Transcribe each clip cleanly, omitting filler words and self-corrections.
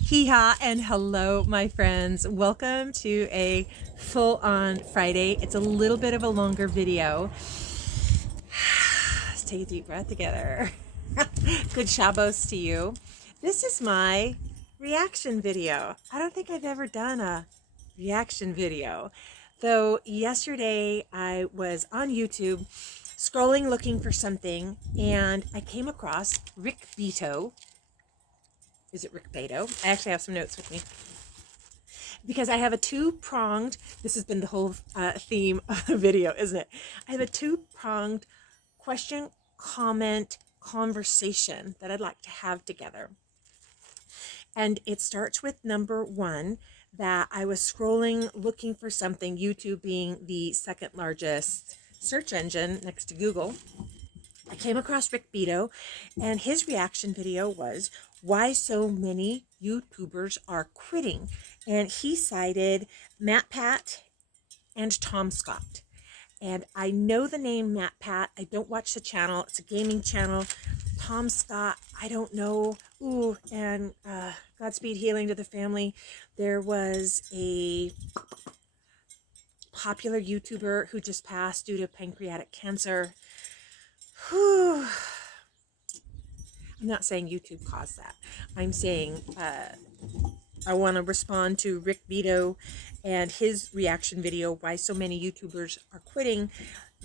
Hee-haw and hello, my friends. Welcome to a full-on Friday. It's a little bit of a longer video. Let's take a deep breath together. Good Shabbos to you. This is my reaction video. I don't think I've ever done a reaction video. Though yesterday I was on YouTube scrolling looking for something and I came across Rick Beato. Is it Rick Beato? I actually have some notes with me because I have a two-pronged, this has been the whole theme of the video, isn't it? I have a two-pronged question, comment, conversation that I'd like to have together. And it starts with number one, that I was scrolling looking for something, YouTube being the second largest search engine next to Google. I came across Rick Beato, and his reaction video was why so many YouTubers are quitting. And he cited MatPat and Tom Scott. And I know the name MatPat. I don't watch the channel. It's a gaming channel. Tom Scott, I don't know. Ooh, and Godspeed healing to the family. There was a popular YouTuber who just passed due to pancreatic cancer. Whew. I'm not saying YouTube caused that. I'm saying I want to respond to Rick Beato and his reaction video, why so many YouTubers are quitting,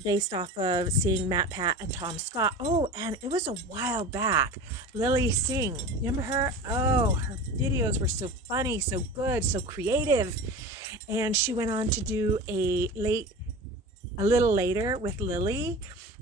based off of seeing MatPat and Tom Scott. Oh, and it was a while back. Lily Singh, remember her? Oh, her videos were so funny, so good, so creative. And she went on to do a little later with Lily.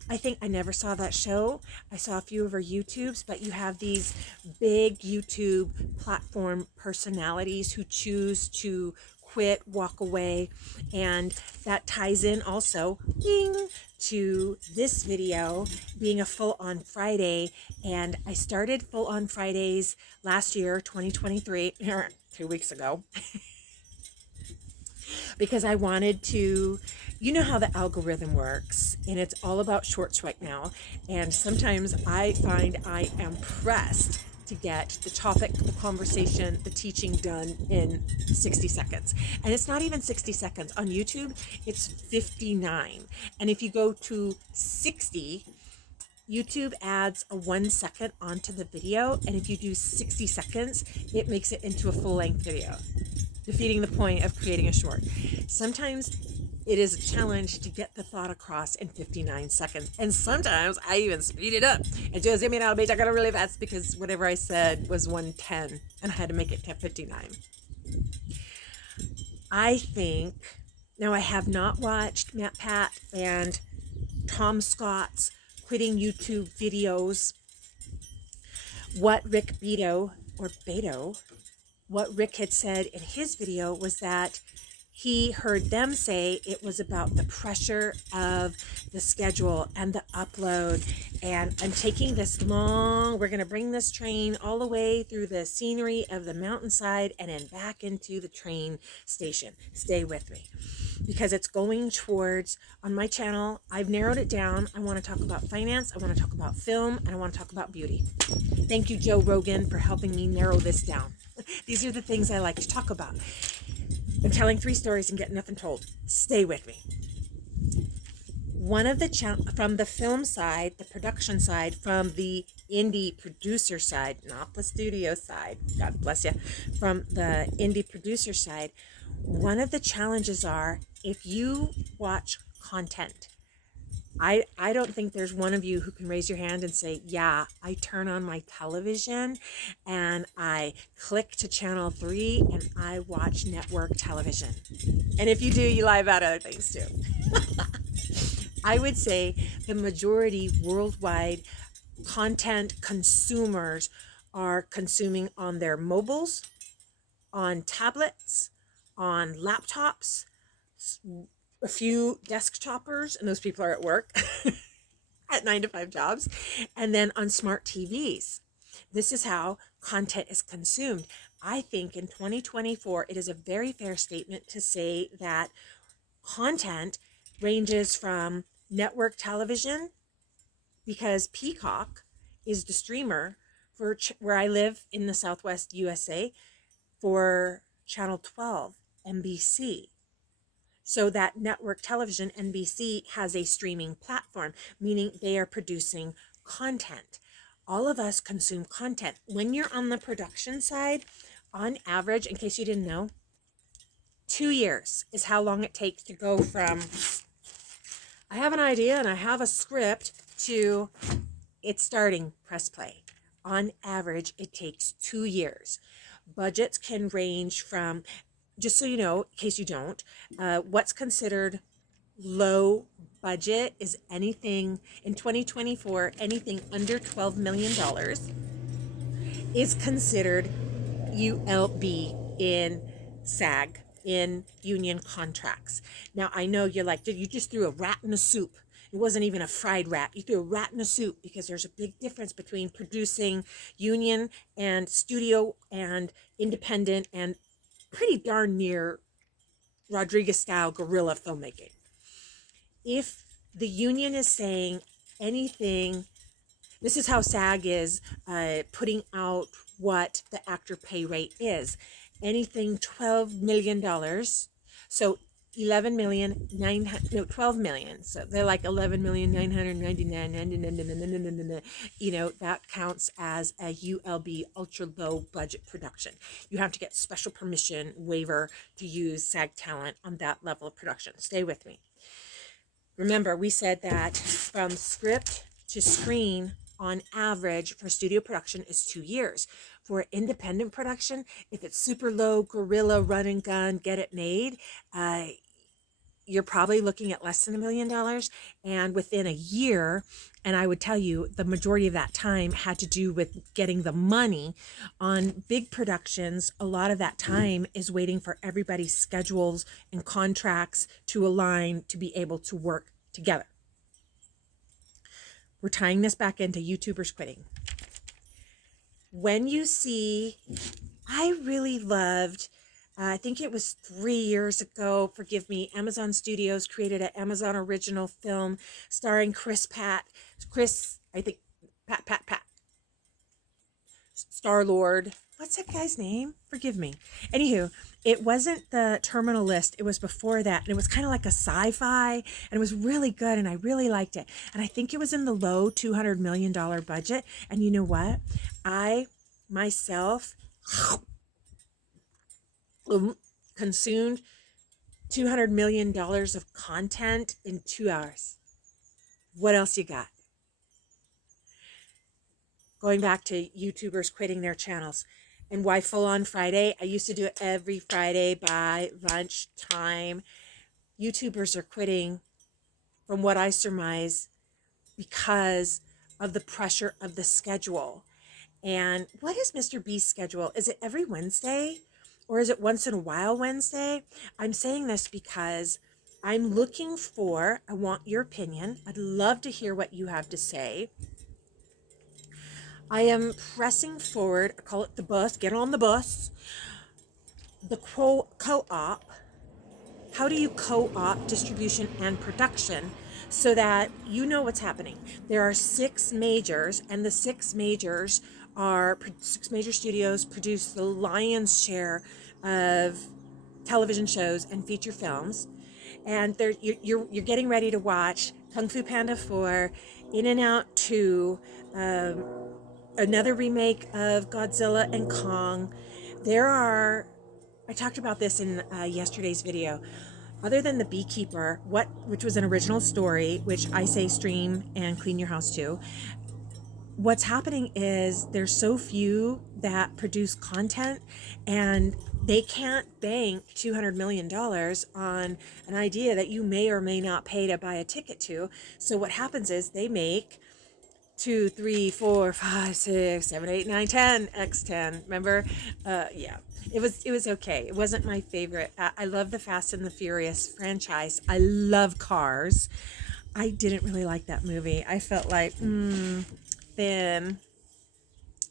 I think I never saw that show. I saw a few of her YouTubes, but you have these big YouTube platform personalities who choose to quit, walk away, and that ties in also ding, to this video being a full-on Friday. And I started full-on Fridays last year, 2023, 2 weeks ago, because I wanted to, you know how the algorithm works, and it's all about shorts right now. And sometimes I find I am pressed to get the topic, the conversation, the teaching done in 60 seconds. And it's not even 60 seconds. On YouTube, it's 59. And if you go to 60, YouTube adds a 1 second onto the video. And if you do 60 seconds, it makes it into a full-length video, defeating the point of creating a short. Sometimes it is a challenge to get the thought across in 59 seconds. And sometimes I even speed it up. And just give me an out I got it really fast because whatever I said was 110 and I had to make it to 59. I think, now I have not watched MatPat and Tom Scott's quitting YouTube videos. What Rick Beato, or Beto, what Rick had said in his video was that he heard them say it was about the pressure of the schedule and the upload. And I'm taking this long, we're going to bring this train all the way through the scenery of the mountainside and then back into the train station. Stay with me, because it's going towards, on my channel, I've narrowed it down. I want to talk about finance, I want to talk about film, and I want to talk about beauty. Thank you, Joe Rogan, for helping me narrow this down. These are the things I like to talk about. I'm telling 3 stories and getting nothing told. Stay with me. One of the from the film side, the production side, from the indie producer side, not the studio side, God bless you, from the indie producer side, one of the challenges are if you watch content. I don't think there's one of you who can raise your hand and say, yeah, I turn on my television and I click to channel 3 and I watch network television. And if you do, you lie about other things too. I would say the majority worldwide content consumers are consuming on their mobiles, on tablets, on laptops, a few desktopers, and those people are at work at 9-to-5 jobs, and then on smart TVs. This is how content is consumed. I think in 2024, it is a very fair statement to say that content ranges from network television, because Peacock is the streamer for where I live in the Southwest USA. for Channel 12, NBC. So that network television, NBC, has a streaming platform, meaning they are producing content. All of us consume content. When you're on the production side, on average, in case you didn't know, 2 years is how long it takes to go from I have an idea and I have a script to it's starting, press play. On average, it takes 2 years. Budgets can range from, just so you know, in case you don't, what's considered low budget is anything in 2024, anything under $12 million is considered ULB in SAG, in union contracts. Now, I know you're like, you just threw a rat in a soup. It wasn't even a fried rat. You threw a rat in a soup, because there's a big difference between producing union and studio and independent and pretty darn near Rodriguez style guerrilla filmmaking. If the union is saying anything, this is how SAG is putting out what the actor pay rate is. Anything $12 million. So 11 million, 12 million. So they're like 11,999,999, you know, that counts as a ULB, ultra low budget production. You have to get special permission waiver to use SAG talent on that level of production. Stay with me. Remember, we said that from script to screen, on average for studio production is 2 years. For independent production, if it's super low, guerrilla, run and gun, get it made, you're probably looking at less than $1 million. And within a year, and I would tell you the majority of that time had to do with getting the money. On big productions, a lot of that time is waiting for everybody's schedules and contracts to align to be able to work together. We're tying this back into YouTubers quitting. When you see, I really loved, I think it was 3 years ago, forgive me, Amazon Studios created an Amazon original film starring Pat, Star-Lord. What's that guy's name? Forgive me. Anywho, it wasn't the Terminal List. It was before that. And it was kind of like a sci-fi. And it was really good. And I really liked it. And I think it was in the low $200 million budget. And you know what? I, myself, consumed $200 million of content in 2 hours. What else you got? Going back to YouTubers quitting their channels. And why Full On Friday? I used to do it every Friday by lunchtime. YouTubers are quitting, from what I surmise, because of the pressure of the schedule. And what is Mr. B's schedule? Is it every Wednesday? Or is it once in a while Wednesday? I'm saying this because I'm looking for, I want your opinion. I'd love to hear what you have to say. I am pressing forward, I call it the bus, get on the bus, the co-op. How do you co-op distribution and production so that you know what's happening? There are 6 majors, and the 6 majors are 6 major studios produce the lion's share of television shows and feature films. And you're getting ready to watch Kung Fu Panda 4, In and Out 2, another remake of Godzilla and Kong. I talked about this in yesterday's video. Other than The Beekeeper, which was an original story, which I say stream and clean your house too, what's happening is there's so few that produce content, and they can't bank $200 million on an idea that you may or may not pay to buy a ticket to. So what happens is they make 2, 3, 4, 5, 6, 7, 8, 9, 10, X10. Remember? Yeah, it was okay. It wasn't my favorite. I love the Fast and the Furious franchise. I love cars. I didn't really like that movie. I felt like, thin.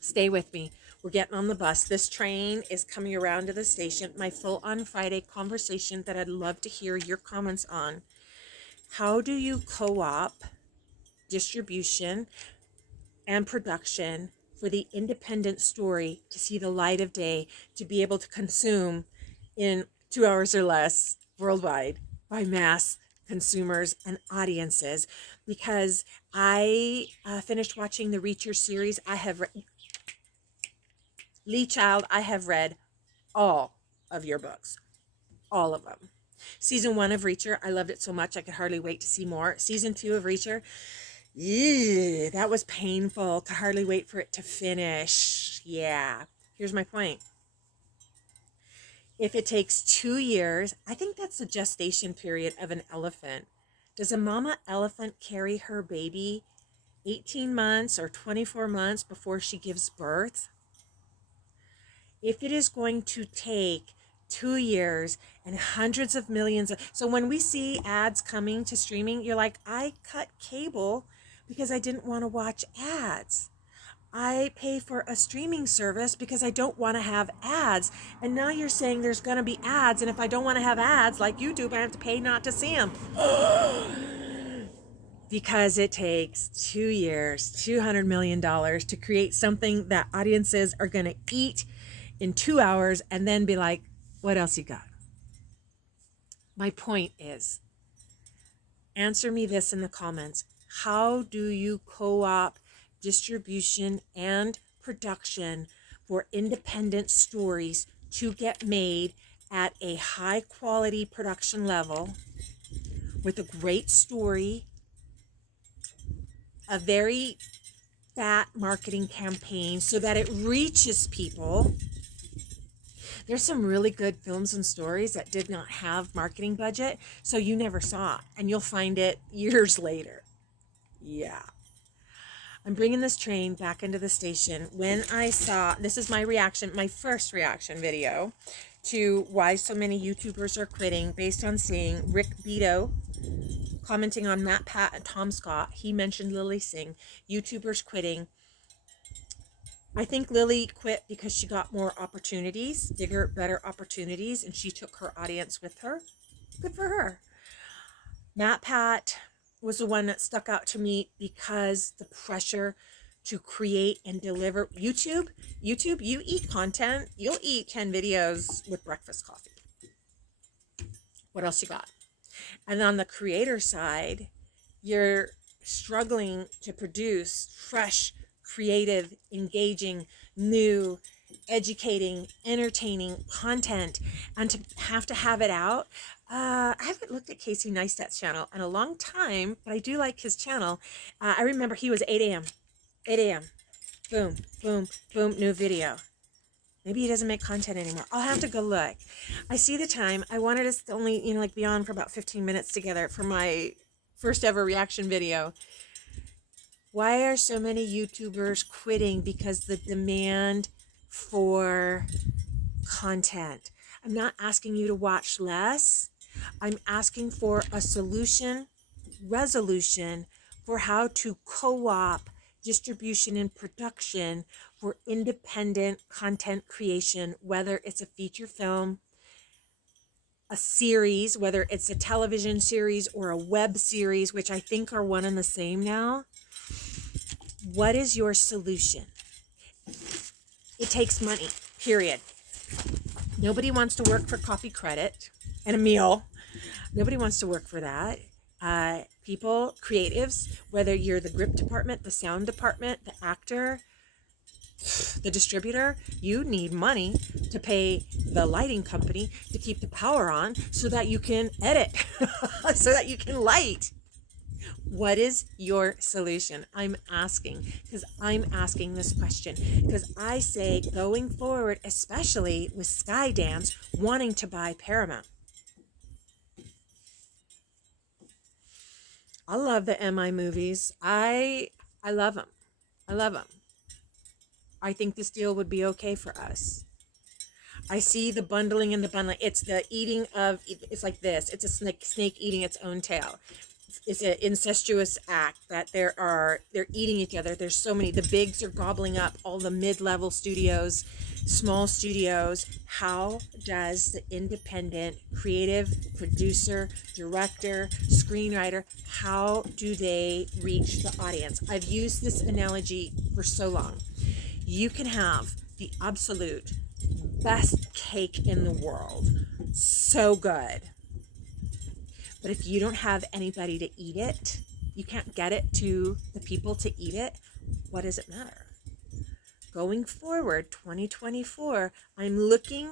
Stay with me. We're getting on the bus. This train is coming around to the station. My Full On Friday conversation that I'd love to hear your comments on. How do you co-op distribution and production for the independent story to see the light of day, to be able to consume in 2 hours or less worldwide by mass consumers and audiences. Because I finished watching the Reacher series. Lee Child, I have read all of your books, all of them. Season 1 of Reacher, I loved it so much I could hardly wait to see more. Season 2 of Reacher, yeah, that was painful. Could hardly wait for it to finish. Yeah. Here's my point. If it takes 2 years, I think that's the gestation period of an elephant. Does a mama elephant carry her baby 18 months or 24 months before she gives birth? If it is going to take 2 years and hundreds of millions so when we see ads coming to streaming, you're like, I cut cable because I didn't want to watch ads. I pay for a streaming service because I don't want to have ads. And now you're saying there's going to be ads, and if I don't want to have ads like YouTube, I have to pay not to see them. Because it takes 2 years, $200 million to create something that audiences are going to eat in 2 hours and then be like, what else you got? My point is, answer me this in the comments. How do you co-op distribution and production for independent stories to get made at a high quality production level with a great story, a very fat marketing campaign so that it reaches people? There's some really good films and stories that did not have marketing budget, so you never saw it, and you'll find it years later. Yeah. I'm bringing this train back into the station. When I saw, this is my reaction, my first reaction video to why so many YouTubers are quitting, based on seeing Rick Beato commenting on Matt Pat and Tom Scott. He mentioned Lily Singh, YouTubers quitting. I think Lily quit because she got more opportunities, bigger, better opportunities, and she took her audience with her. Good for her. Matt Pat was the one that stuck out to me because the pressure to create and deliver. YouTube, you eat content. You'll eat 10 videos with breakfast coffee. What else you got? And on the creator side, you're struggling to produce fresh, creative, engaging, new, educating, entertaining content, and to have it out. I haven't looked at Casey Neistat's channel in a long time, but I do like his channel. I remember he was 8 a.m. 8 a.m. Boom, boom, boom, new video. Maybe he doesn't make content anymore. I'll have to go look. I see the time. I wanted us to only, like be on for about 15 minutes together for my first ever reaction video. Why are so many YouTubers quitting? Because the demand for content. I'm not asking you to watch less. I'm asking for a resolution for how to co-op distribution and production for independent content creation, whether it's a feature film, a series, whether it's a television series or a web series, which I think are one and the same now. What is your solution? It takes money, period. Nobody wants to work for coffee credit and a meal. Nobody wants to work for that. People, creatives, whether you're the grip department, the sound department, the actor, the distributor, you need money to pay the lighting company to keep the power on so that you can edit, so that you can light. What is your solution? I'm asking, because I'm asking this question, because I say going forward, especially with Skydance wanting to buy Paramount. I love the MI movies. I love them. I love them. I think this deal would be okay for us. I see the bundling and the bundling. It's the eating of, it's like this. It's a snake eating its own tail. It's an incestuous act that they're eating each other. There's so many. The bigs are gobbling up all the mid-level studios, small studios. How does the independent creative producer, director, screenwriter, how do they reach the audience? I've used this analogy for so long. You can have the absolute best cake in the world. So good. But if you don't have anybody to eat it, you can't get it to the people to eat it, what does it matter? Going forward, 2024, I'm looking,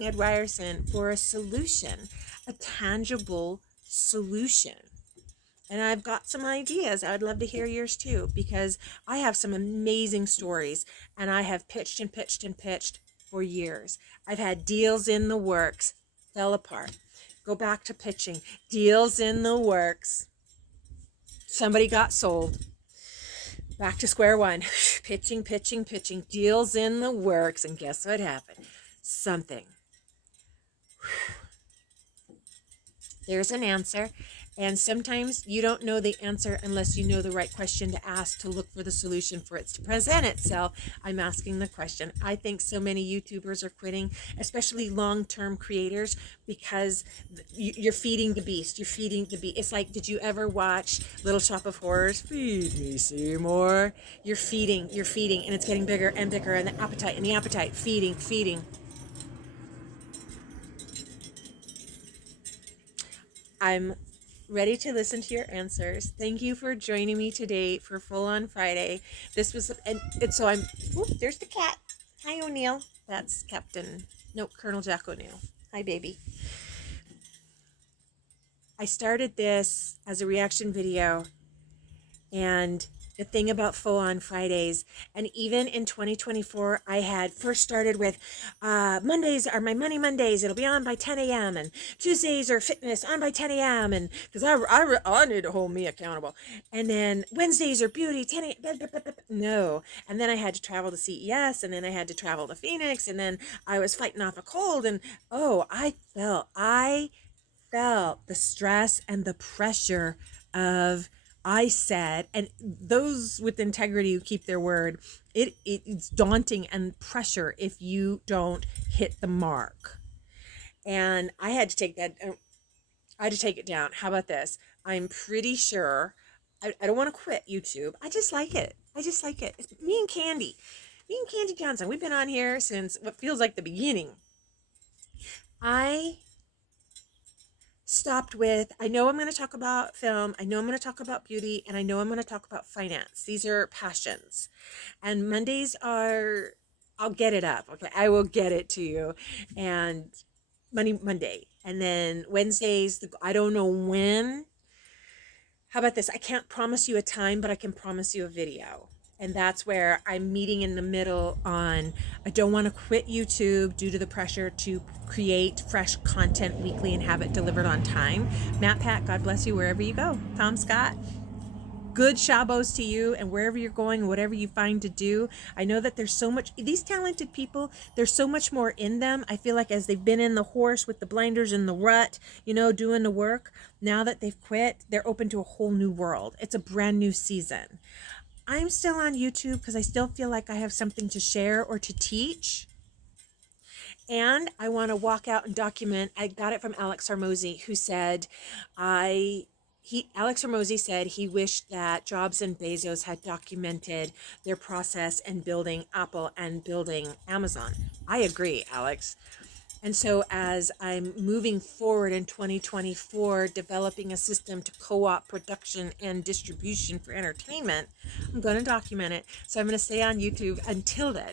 Ned Ryerson, for a solution, a tangible solution. And I've got some ideas. I'd love to hear yours too, because I have some amazing stories, and I have pitched and pitched and pitched for years. I've had deals in the works, fell apart. Go back to pitching, deals in the works. Somebody got sold. Back to square one, pitching, deals in the works, and guess what happened? Something. There's an answer, and sometimes you don't know the answer unless you know the right question to ask to look for the solution for it to present itself. I'm asking the question. I think so many YouTubers are quitting, especially long-term creators, because you're feeding the beast. You're feeding the beast. It's like, did you ever watch Little Shop of Horrors? Feed me, Seymour. You're feeding, and it's getting bigger and bigger, and the appetite, feeding. I'm ready to listen to your answers. Thank you for joining me today for Full On Friday. This was, and so I'm, there's the cat. Hi, O'Neill. That's Colonel Jack O'Neill. Hi, baby. I started this as a reaction video, and the thing about Full On Fridays, and even in 2024, I had first started with Mondays are my Money Mondays. It'll be on by 10 a.m. and Tuesdays are fitness on by 10 a.m. and because I need to hold me accountable. And then Wednesdays are beauty 10 a.m. No, and then I had to travel to CES, and then I had to travel to Phoenix, and then I was fighting off a cold, and I felt the stress and the pressure of. I said, and those with integrity who keep their word, it's daunting and pressure if you don't hit the mark. And I had to take that, I had to take it down. How about this? I'm pretty sure, I don't want to quit YouTube. I just like it. It's me and Candy Johnson. We've been on here since what feels like the beginning. I stopped with, I know I'm going to talk about film, I know I'm going to talk about beauty, and I know I'm going to talk about finance. These are passions. And Mondays are, I'll get it up. Okay, I will get it to you. And Monday. And then Wednesdays, I don't know when. How about this? I can't promise you a time, but I can promise you a video. And that's where I'm meeting in the middle on, I don't want to quit YouTube due to the pressure to create fresh content weekly and have it delivered on time. Matt Pat, God bless you wherever you go. Tom Scott, good Shabbos to you, and wherever you're going, whatever you find to do. I know that there's so much, these talented people, there's so much more in them. I feel like as they've been in the horse with the blinders in the rut, doing the work, now that they've quit, they're open to a whole new world. It's a brand new season. I'm still on YouTube because I still feel like I have something to share or to teach. And I want to walk out and document. I got it from Alex Hormozi, who said, Alex Hormozi said he wished that Jobs and Bezos had documented their process in building Apple and building Amazon. I agree, Alex. And so as I'm moving forward in 2024, developing a system to co-op production and distribution for entertainment, I'm going to document it. So I'm going to stay on YouTube until then.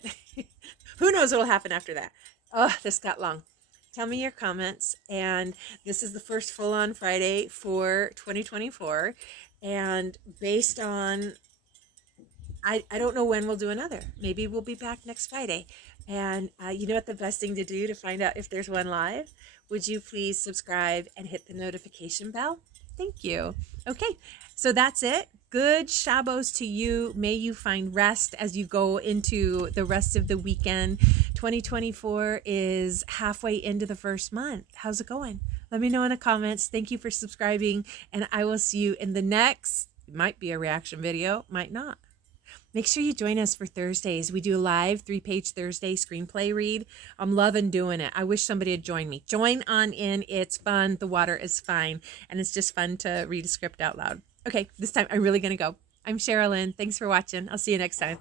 Who knows what will happen after that? Oh, this got long. Tell me your comments. And this is the first Full On Friday for 2024. And based on, I don't know when we'll do another. Maybe we'll be back next Friday. And you know what the best thing to do to find out if there's one live? Would you please subscribe and hit the notification bell? Thank you. Okay, so that's it. Good Shabbos to you. May you find rest as you go into the rest of the weekend. 2024 is halfway into the first month. How's it going? Let me know in the comments. Thank you for subscribing, and I will see you in the next, might be a reaction video, might not. Make sure you join us for Thursdays. We do a live 3-page Thursday screenplay read. I'm loving doing it. I wish somebody had joined me. Join on in. It's fun. The water is fine. And it's just fun to read a script out loud. Okay, this time I'm really going to go. I'm Sherilyn. Thanks for watching. I'll see you next time.